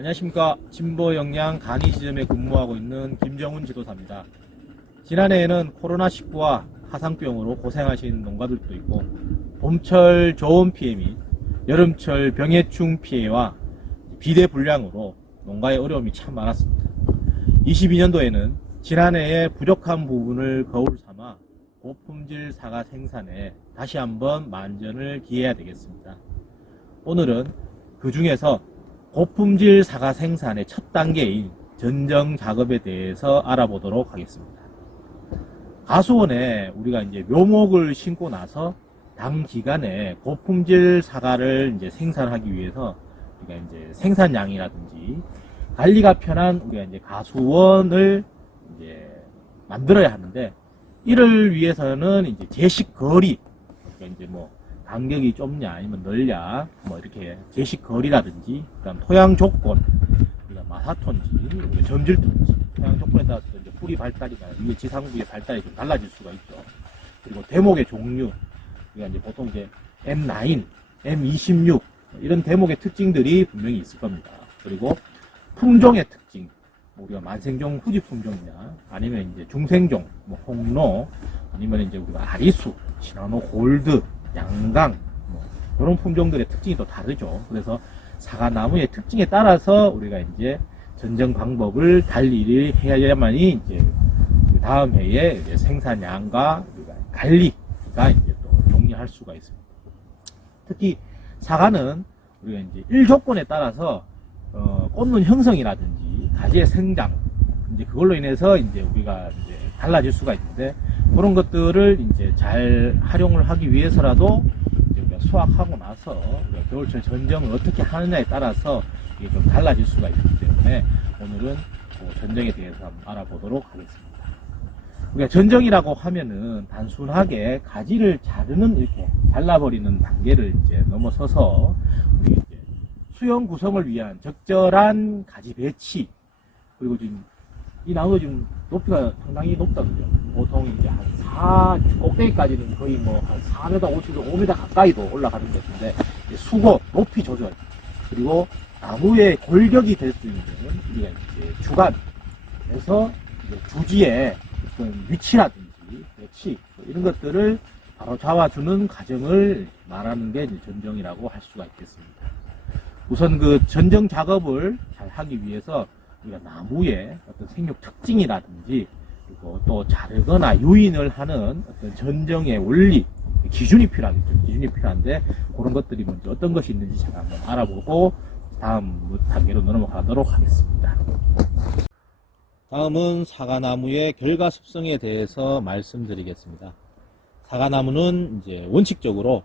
안녕하십니까. 진보영양 간이지점에 근무하고 있는 김정훈 지도사입니다. 지난해에는 코로나19와 화상병으로 고생하신 농가들도 있고, 봄철 저온 피해 및 여름철 병해충 피해와 비대불량으로 농가의 어려움이 참 많았습니다. 22년도에는 지난해의 부족한 부분을 거울 삼아 고품질 사과 생산에 다시 한번 만전을 기해야 되겠습니다. 오늘은 그 중에서 고품질 사과 생산의 첫 단계인 전정 작업에 대해서 알아보도록 하겠습니다. 가수원에 우리가 이제 묘목을 심고 나서 단기간에 고품질 사과를 이제 생산하기 위해서 우리가 이제 생산량이라든지 관리가 편한 우리가 이제 가수원을 이제 만들어야 하는데, 이를 위해서는 이제 제식 거리, 그러니까 이제 뭐 간격이 좁냐 아니면 넓냐, 뭐 이렇게 제식 거리라든지, 그다음 토양 조건, 우리가 마사토인지 우리가 점질토인지, 토양 조건에 따라서 이제 뿌리 발달이나 위에 지상부의 발달이 좀 달라질 수가 있죠. 그리고 대목의 종류, 우리가 이제 보통 이제 M9, M26 이런 대목의 특징들이 분명히 있을 겁니다. 그리고 품종의 특징, 우리가 만생종 후지 품종이냐, 아니면 이제 중생종, 뭐 홍로, 아니면 이제 우리가 아리수, 시나노 골드, 양강, 뭐 이런 품종들의 특징이 또 다르죠. 그래서 사과나무의 특징에 따라서 우리가 이제 전정 방법을 달리 해야만이 이제 그 다음 해에 이제 생산량과 우리가 관리가 이제 또 용이할 수가 있습니다. 특히 사과는 우리가 이제 일조건에 따라서 꽃눈 형성이라든지 가지의 생장, 이제 그걸로 인해서 이제 우리가 이제 달라질 수가 있는데, 그런 것들을 이제 잘 활용을 하기 위해서라도 이제 우리가 수확하고 나서 우리가 겨울철 전정을 어떻게 하느냐에 따라서 이게 좀 달라질 수가 있기 때문에 오늘은 그 전정에 대해서 한번 알아보도록 하겠습니다. 우리가 전정이라고 하면은 단순하게 가지를 자르는, 이렇게 잘라버리는 단계를 이제 넘어서서 우리 이제 수영 구성을 위한 적절한 가지 배치, 그리고 지금 이 나무가 지금 높이가 상당히 높다, 그죠? 보통 이제 한 꼭대기까지는 거의 뭐 한 4m, 50m, 5m 가까이도 올라가는 것인데, 수고, 높이 조절, 그리고 나무의 골격이 될 수 있는 우리가 이제 주간에서 이제 주지의 어떤 위치라든지 배치, 이런 것들을 바로 잡아주는 과정을 말하는 게 이제 전정이라고 할 수가 있겠습니다. 우선 그 전정 작업을 잘 하기 위해서 우리가 나무의 어떤 생육 특징이라든지, 그리고 또 자르거나 유인을 하는 어떤 전정의 원리, 기준이 필요하겠죠. 기준이 필요한데, 그런 것들이 먼저 어떤 것이 있는지 제가 한번 알아보고 다음 단계로 넘어가도록 하겠습니다. 다음은 사과나무의 결과 습성에 대해서 말씀드리겠습니다. 사과나무는 이제 원칙적으로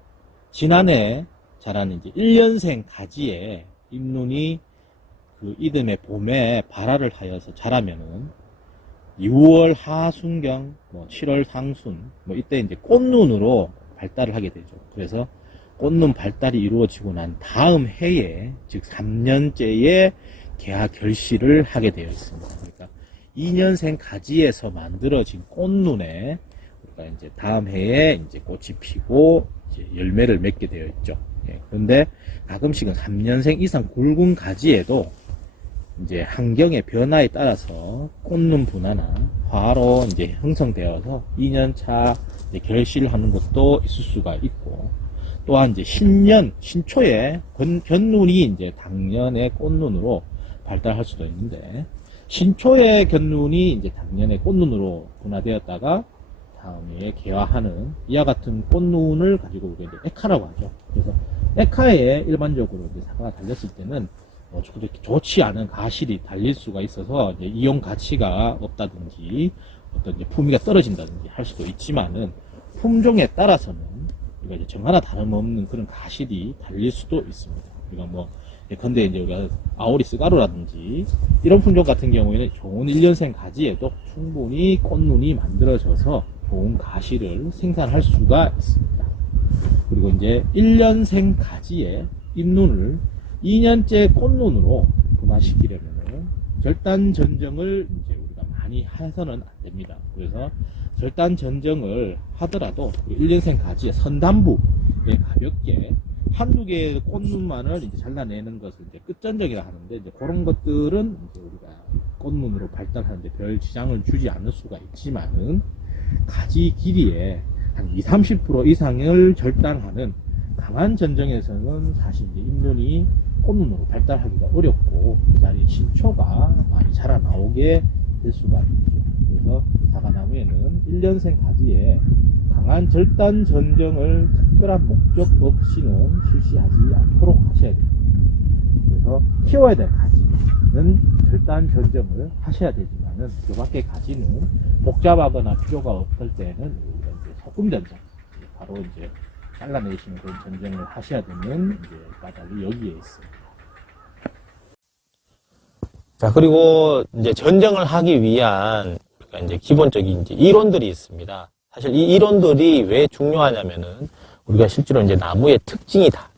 지난해 자란 이제 1년생 가지에 잎눈이 그 이듬해 봄에 발화를 하여서 자라면은 6월 하순경, 뭐 7월 상순, 뭐 이때 이제 꽃눈으로 발달을 하게 되죠. 그래서 꽃눈 발달이 이루어지고 난 다음 해에, 즉 3년째에 개화 결실을 하게 되어 있습니다. 그러니까 2년생 가지에서 만들어진 꽃눈에 우리가 이제 다음 해에 이제 꽃이 피고 이제 열매를 맺게 되어 있죠. 예, 그런데 가끔씩은 3년생 이상 굵은 가지에도 이제 환경의 변화에 따라서 꽃눈 분화나 화로 이제 형성되어서 2년차 결실하는 것도 있을 수가 있고, 또한 이제 신초에 견눈이 이제 당년의 꽃눈으로 발달할 수도 있는데, 신초의 견눈이 이제 당년의 꽃눈으로 분화되었다가 다음에 개화하는 이와 같은 꽃눈을 가지고 우리가 이제 에카라고 하죠. 그래서 에카에 일반적으로 이제 사과가 달렸을 때는 그렇게 좋지 않은 가실이 달릴 수가 있어서 이제 이용 가치가 없다든지 어떤 이제 품위가 떨어진다든지 할 수도 있지만은, 품종에 따라서는 우리가 이제 정 하나 다름없는 그런 가실이 달릴 수도 있습니다. 우리가 뭐 예컨대 이제 우리가 아오리스 가루라든지 이런 품종 같은 경우에는 좋은 1년생 가지에도 충분히 꽃눈이 만들어져서 좋은 가실을 생산할 수가 있습니다. 그리고 이제 1년생 가지의 잎눈을 2년째 꽃눈으로 분화시키려면 절단 전정을 이제 우리가 많이 해서는 안 됩니다. 그래서 절단 전정을 하더라도 1년생 가지의 선단부에 가볍게 한두 개의 꽃눈만을 이제 잘라내는 것을 이제 끝전적이라 하는데, 이제 그런 것들은 이제 우리가 꽃눈으로 발달하는데 별 지장을 주지 않을 수가 있지만은, 가지 길이에 한 20, 30% 이상을 절단하는 강한 전정에서는 사실 이제 잎눈이 꽃눈으로 발달하기가 어렵고, 그 자리에 신초가 많이 자라나오게 될 수가 있죠. 그래서 사과나무에는 1년생 가지에 강한 절단 전정을 특별한 목적 없이는 실시하지 않도록 하셔야 됩니다. 그래서 키워야 될 가지는 절단 전정을 하셔야 되지만은, 그 밖에 가지는 복잡하거나 필요가 없을 때는 이제 소금 전정, 바로 이제 잘라내시는 그런 전정을 하셔야 되는 이제 까닭이 여기에 있습니다. 자, 그리고 이제 전정을 하기 위한 이제 기본적인 이제 이론들이 있습니다. 사실 이 이론들이 왜 중요하냐면은, 우리가 실제로 이제 나무의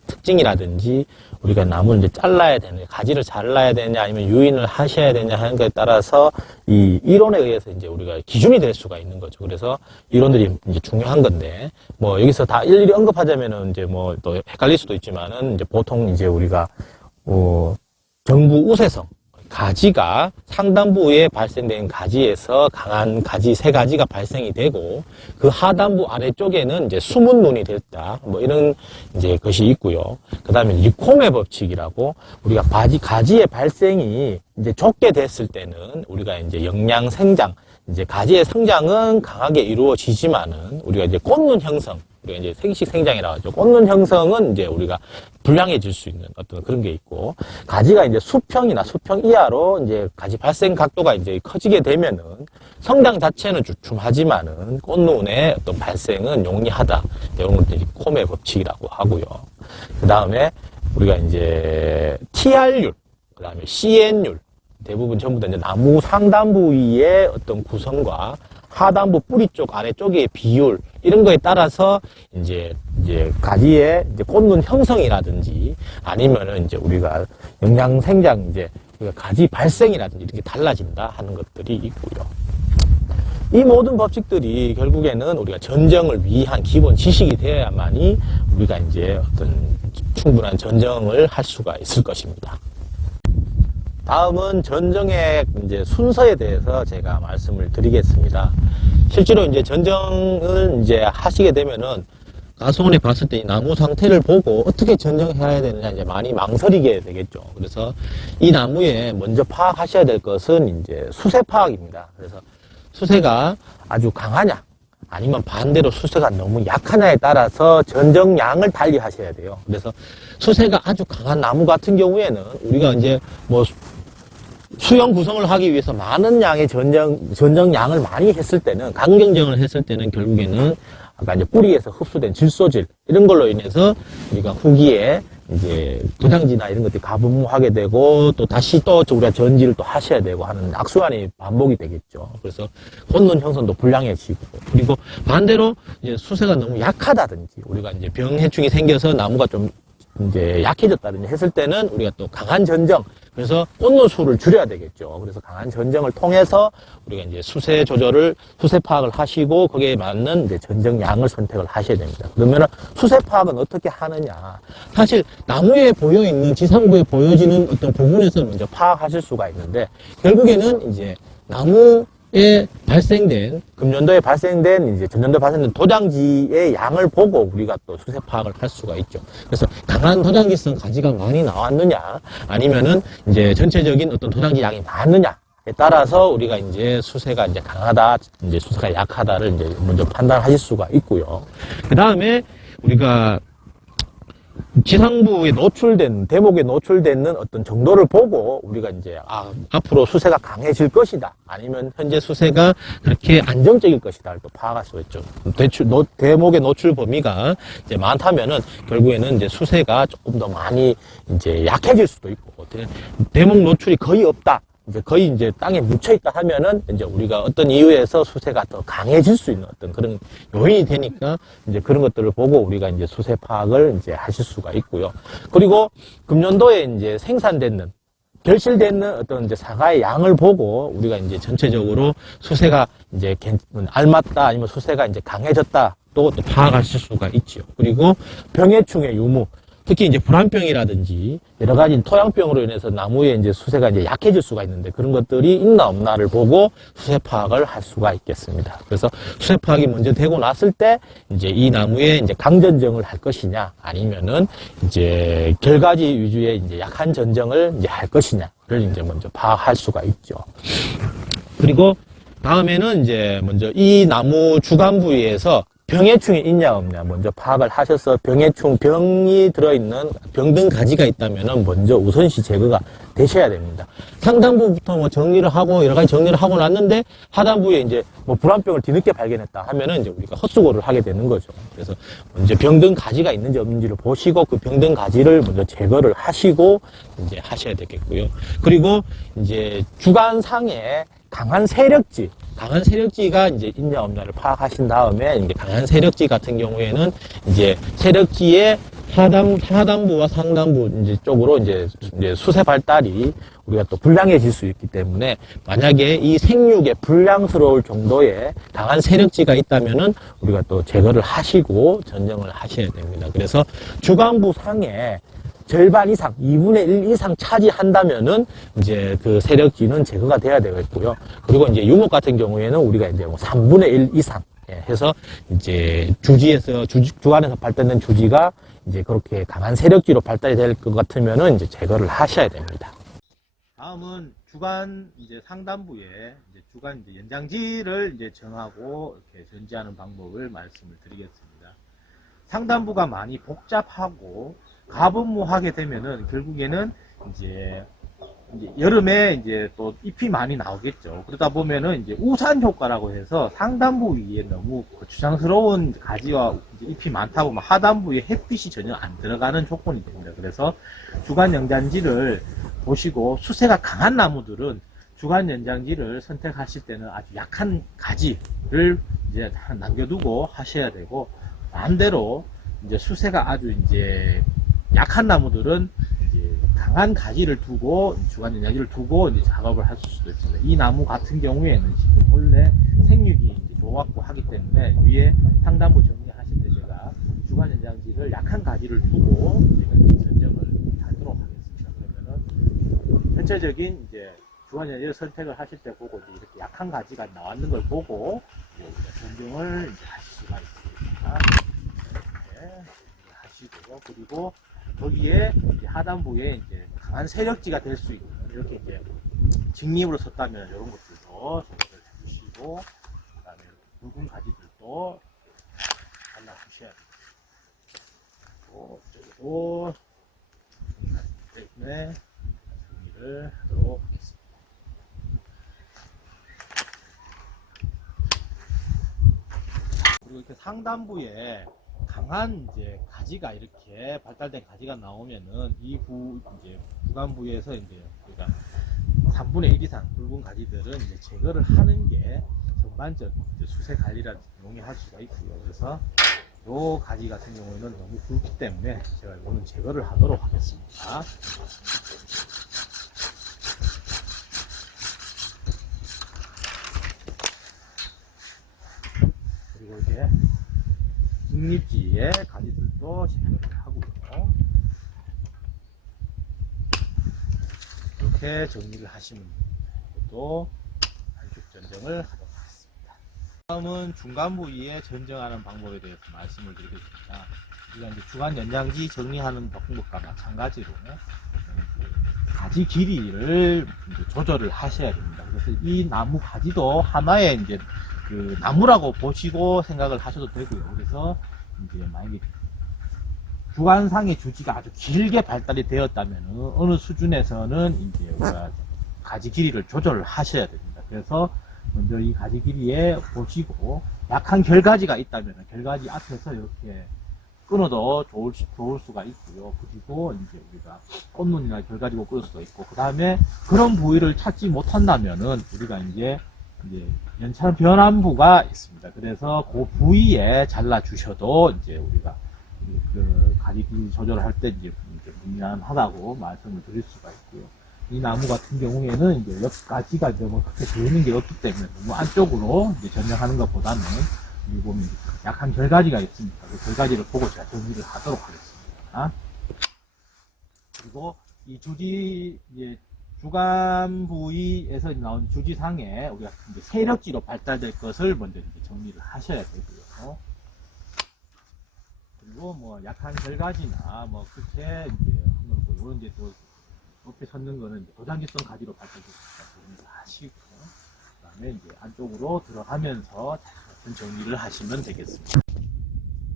특징이라든지 우리가 나무를 이제 잘라야 되느냐, 가지를 잘라야 되냐, 아니면 유인을 하셔야 되냐 하는 것에 따라서 이 이론에 의해서 이제 우리가 기준이 될 수가 있는 거죠. 그래서 이론들이 이제 중요한 건데, 뭐 여기서 다 일일이 언급하자면은 이제 뭐 또 헷갈릴 수도 있지만은, 이제 보통 이제 우리가 정부 우세성, 가지가 상단부에 발생된 가지에서 강한 가지 세 가지가 발생이 되고, 그 하단부 아래쪽에는 이제 숨은 눈이 됐다, 뭐 이런 이제 것이 있고요. 그 다음에 리콤의 법칙이라고, 우리가 가지의 발생이 이제 좁게 됐을 때는 우리가 이제 영양 생장, 이제 가지의 성장은 강하게 이루어지지만은, 우리가 이제 꽃눈 형성, 우리가 이제 생식 생장이라고 하죠. 꽃눈 형성은 이제 우리가 불량해질 수 있는 어떤 그런 게 있고, 가지가 이제 수평이나 수평 이하로 이제 가지 발생 각도가 이제 커지게 되면은 성장 자체는 주춤하지만은 꽃눈의 어떤 발생은 용이하다. 이런 것들이 콤의 법칙이라고 하고요. 그 다음에 우리가 이제 TR율, 그 다음에 CN율, 대부분 전부 다 이제 나무 상단 부위의 어떤 구성과 하단부 뿌리 쪽 아래쪽의 비율, 이런 거에 따라서 이제 가지의 이제 꽃눈 형성이라든지, 아니면은 이제 우리가 영양 생장, 이제 우리가 가지 발생이라든지 이렇게 달라진다 하는 것들이 있고요. 이 모든 법칙들이 결국에는 우리가 전정을 위한 기본 지식이 되어야만이 우리가 이제 어떤 충분한 전정을 할 수가 있을 것입니다. 다음은 전정의 이제 순서에 대해서 제가 말씀을 드리겠습니다. 실제로 이제 전정을 이제 하시게 되면은, 가수원에 봤을 때 이 나무 상태를 보고 어떻게 전정해야 되느냐 이제 많이 망설이게 되겠죠. 그래서 이 나무에 먼저 파악하셔야 될 것은 이제 수세 파악입니다. 그래서 수세가 아주 강하냐, 아니면 반대로 수세가 너무 약하냐에 따라서 전정량을 달리 하셔야 돼요. 그래서 수세가 아주 강한 나무 같은 경우에는 우리가 이제 뭐 수영 구성을 하기 위해서 많은 양의 전정량을 많이 했을 때는, 강경정을 했을 때는 결국에는 아까 이제 뿌리에서 흡수된 질소질, 이런 걸로 인해서 우리가 후기에 이제 도장지나 이런 것들이 가분무하게 되고, 또 다시 또 우리가 전지를 또 하셔야 되고 하는 악순환이 반복이 되겠죠. 그래서 꽃눈 형성도 불량해지고, 그리고 반대로 이제 수세가 너무 약하다든지, 우리가 이제 병해충이 생겨서 나무가 좀 이제 약해졌다든지 했을 때는 우리가 또 강한 전정, 그래서 꽃눈 수를 줄여야 되겠죠. 그래서 강한 전정을 통해서 우리가 이제 수세 조절을, 수세 파악을 하시고 거기에 맞는 이제 전정량을 선택을 하셔야 됩니다. 그러면은 수세 파악은 어떻게 하느냐? 사실 나무에 보여 있는, 지상부에 보여지는 어떤 부분에서 먼저 파악하실 수가 있는데, 결국에는 이제 나무에 발생된, 금년도에 발생된, 이제 전년도에 발생된 도장지의 양을 보고 우리가 또 수세 파악을 할 수가 있죠. 그래서 강한 도장지성 가지가 많이 나왔느냐, 아니면은 이제 전체적인 어떤 도장지 양이 많느냐에 따라서 우리가 이제 수세가 이제 강하다, 이제 수세가 약하다를 이제 먼저 판단하실 수가 있고요. 그 다음에 우리가 지상부에 노출된, 대목에 노출되는 어떤 정도를 보고 우리가 이제 앞으로 수세가 강해질 것이다, 아니면 현재 수세가 그렇게 안정적일 것이다 또 파악할 수 있죠. 대목의 노출 범위가 이제 많다면은 결국에는 이제 수세가 조금 더 많이 이제 약해질 수도 있고, 대목 노출이 거의 없다, 이제 거의 이제 땅에 묻혀 있다 하면은 이제 우리가 어떤 이유에서 수세가 더 강해질 수 있는 어떤 그런 요인이 되니까 이제 그런 것들을 보고 우리가 이제 수세 파악을 이제 하실 수가 있고요. 그리고 금년도에 이제 생산되는, 결실되는 어떤 이제 사과의 양을 보고 우리가 이제 전체적으로 수세가 이제 알맞다, 아니면 수세가 이제 강해졌다 또 파악하실 수가 있죠. 그리고 병해충의 유무, 특히 이제 불안병이라든지 여러 가지 토양병으로 인해서 나무의 이제 수세가 이제 약해질 수가 있는데 그런 것들이 있나 없나를 보고 수세 파악을 할 수가 있겠습니다. 그래서 수세 파악이 먼저 되고 났을 때 이제 이 나무에 이제 강전정을 할 것이냐 아니면은 이제 결가지 위주의 이제 약한 전정을 이제 할 것이냐를 이제 먼저 파악할 수가 있죠. 그리고 다음에는 이제 먼저 이 나무 주간 부위에서 병해충이 있냐 없냐 먼저 파악을 하셔서 병이 들어있는 병든 가지가 있다면은 먼저 우선시 제거가 되셔야 됩니다. 상단부부터 뭐 정리를 하고 여러 가지 정리를 하고 났는데 하단부에 이제 뭐 불안병을 뒤늦게 발견했다 하면은 이제 우리가 헛수고를 하게 되는 거죠. 그래서 먼저 병든 가지가 있는지 없는지를 보시고 그 병든 가지를 먼저 제거를 하시고 이제 하셔야 되겠고요. 그리고 이제 주간상에 강한 세력지가 이제 있냐 없냐를 파악하신 다음에 이제 강한 세력지 같은 경우에는 이제 세력지의 하단부와 상단부 이제 쪽으로 이제 수세 발달이 우리가 또 불량해질 수 있기 때문에 만약에 이 생육에 불량스러울 정도의 강한 세력지가 있다면은 우리가 또 제거를 하시고 전정을 하셔야 됩니다. 그래서 주간부 상에 절반 이상, 2분의 1 이상 차지한다면은 이제 그 세력지는 제거가 돼야 되겠고요. 그리고 이제 유목 같은 경우에는 우리가 이제 뭐 3분의 1 이상 해서 이제 주간에서 발달된 주지가 이제 그렇게 강한 세력지로 발달이 될 것 같으면은 이제 제거를 하셔야 됩니다. 다음은 주간 이제 상단부에 이제 주간 이제 연장지를 이제 정하고 이렇게 전지하는 방법을 말씀을 드리겠습니다. 상단부가 많이 복잡하고 가분무하게 되면은 결국에는 이제 여름에 이제 또 잎이 많이 나오겠죠. 그러다 보면은 이제 우산 효과라고 해서 상단부 위에 너무 거추장스러운 가지와 이제 잎이 많다 보면 하단부에 햇빛이 전혀 안 들어가는 조건이 됩니다. 그래서 주간 연장지를 보시고 수세가 강한 나무들은 주간 연장지를 선택하실 때는 아주 약한 가지를 이제 남겨두고 하셔야 되고, 반대로 이제 수세가 아주 이제 약한 나무들은 이제 강한 가지를 두고 주간 연장지를 두고 이제 작업을 할 수도 있습니다. 이 나무 같은 경우에는 지금 원래 생육이 이제 좋았고 하기 때문에 위에 상단부 정리하실 때 제가 주간 연장지를 약한 가지를 두고 전정을 하도록 하겠습니다. 그러면은 전체적인 이제 주간 연장지를 선택을 하실 때 보고 이렇게 약한 가지가 나왔는 걸 보고 전정을 이제 하실 수가 있습니다. 이렇게 하시고요. 그리고 거기에 이제 하단부에 이제 강한 세력지가 될 수 있는 이렇게 이제 직립으로 섰다면 이런 것들도 정리를 해주시고, 그 다음에 굵은 가지들도 잘라주셔야 됩니다. 또 이쪽으로 때문에 정리를 하도록 하겠습니다. 그리고 이렇게 상단부에 강한 이제 가지가 이렇게 발달된 가지가 나오면은 이 이제 부간부에서 이제 우리가 3분의 1 이상 굵은 가지들은 이제 제거를 하는 게 전반적 수세 관리라든지 용이할 수가 있고요. 그래서 요 가지 같은 경우에는 너무 굵기 때문에 제가 이거는 제거를 하도록 하겠습니다. 그리고 이제 중립지의 가지들도 제거를 하고요. 이렇게 정리를 하시면 이것도 한쪽 전정을 하도록 하겠습니다. 다음은 중간 부위에 전정하는 방법에 대해서 말씀을 드리겠습니다. 우리가 이제 주간 연장지 정리하는 방법과 마찬가지로 가지 길이를 이제 조절을 하셔야 됩니다. 그래서 이 나무 가지도 하나의 이제 그 나무라고 보시고 생각을 하셔도 되고요. 그래서 이제 만약에 주간상의 주지가 아주 길게 발달이 되었다면 어느 수준에서는 이제 우리가 가지 길이를 조절을 하셔야 됩니다. 그래서 먼저 이 가지 길이에 보시고 약한 결가지가 있다면 결가지 앞에서 이렇게 끊어도 좋을 수가 있고요. 그리고 이제 우리가 꽃눈이나 결가지고 끊을 수도 있고, 그 다음에 그런 부위를 찾지 못한다면은 우리가 이제 연찬 변환부가 있습니다. 그래서 그 부위에 잘라 주셔도 이제 우리가 그 가지 길이 조절을 할 때 이제 무난하다고 말씀을 드릴 수가 있고요. 이 나무 같은 경우에는 이제 옆가지가 이제 뭐 그렇게 보이는 게 없기 때문에 너무 안쪽으로 이제 전정하는 것보다는 여기 보면 약한 결가지가 있습니다. 그 결가지를 보고 제가 정리를 하도록 하겠습니다. 그리고 이 주지 이제 주간 부위에서 나온 주지상에 우리가 이제 세력지로 발달될 것을 먼저 이제 정리를 하셔야 되고요. 그리고 뭐 약한 결가지나 뭐 끝에 이제 이런 이제 또 높이 섰는 거는 이제 도장지성 가지로 발달될 수 있다. 하시고 그다음에 이제 안쪽으로 들어가면서 같은 정리를 하시면 되겠습니다.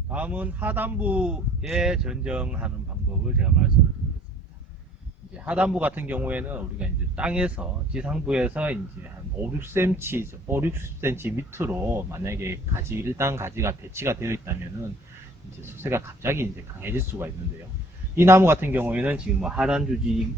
다음은 하단부에 전정하는 방법을 제가 말씀을 드리겠습니다. 이제 하단부 같은 경우에는 우리가 이제 땅에서 지상부에서 이제 한 5, 6cm, 5, 60cm 밑으로 만약에 일단 가지가 배치가 되어 있다면은 이제 수세가 갑자기 이제 강해질 수가 있는데요. 이 나무 같은 경우에는 지금 뭐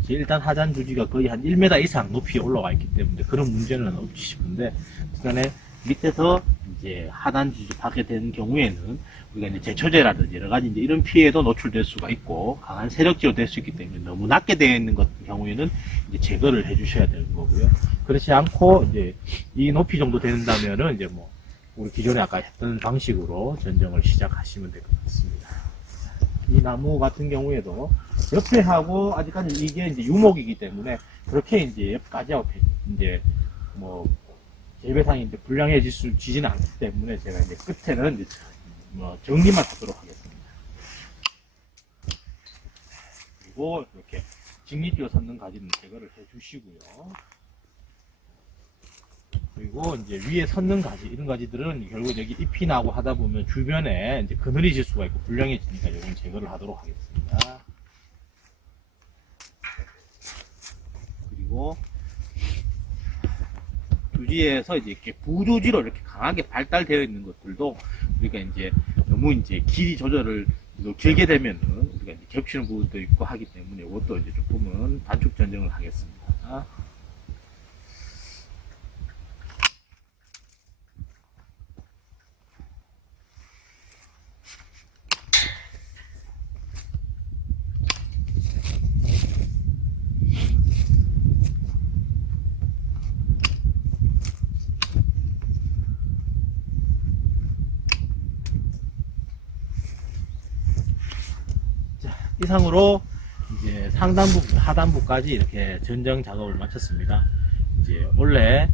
일단 하단 주지가 거의 한 1m 이상 높이에 올라와 있기 때문에 그런 문제는 없지 싶은데, 그다음에 밑에서 이제 하단 주지 파게 되는 경우에는 우리가 이제 제초제라든지 여러 가지 이제 이런 피해도 노출될 수가 있고 강한 세력지로 될 수 있기 때문에 너무 낮게 되어 있는 것 경우에는 이제 제거를 해 주셔야 되는 거고요. 그렇지 않고 이제 이 높이 정도 된다면은 이제 뭐 우리 기존에 아까 했던 방식으로 전정을 시작하시면 될 것 같습니다. 이 나무 같은 경우에도 옆에 하고 아직까지 이게 이제 유목이기 때문에 그렇게 이제 옆까지하고 이제 뭐 재배상이 이제 불량해지지는 않기 때문에 제가 이제 끝에는 이제 뭐 정리만 하도록 하겠습니다. 그리고 이렇게 직립비로 섰는 가지는 제거를 해주시고요. 그리고 이제 위에 섰는 가지, 이런 가지들은 결국 여기 잎이 나고 하다 보면 주변에 이제 그늘이 질 수가 있고 불량해지니까 이건 제거를 하도록 하겠습니다. 그리고 주지에서 이제 이렇게 부주지로 이렇게 강하게 발달되어 있는 것들도 우리가 이제 너무 이제 길이 조절을 길게 되면은 우리가 이제 겹치는 부분도 있고 하기 때문에 이것도 이제 조금은 단축 전정을 하겠습니다. 이상으로 이제 상단부, 하단부까지 이렇게 전정 작업을 마쳤습니다. 이제 원래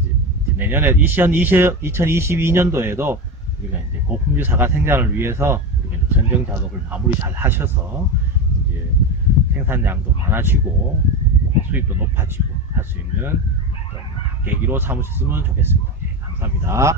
이제 내년에 2022년도에도 우리가 이제 고품질 사과 생산을 위해서 우리가 전정 작업을 마무리 잘 하셔서 이제 생산량도 많아지고 수입도 높아지고 할 수 있는 계기로 삼으셨으면 좋겠습니다. 감사합니다.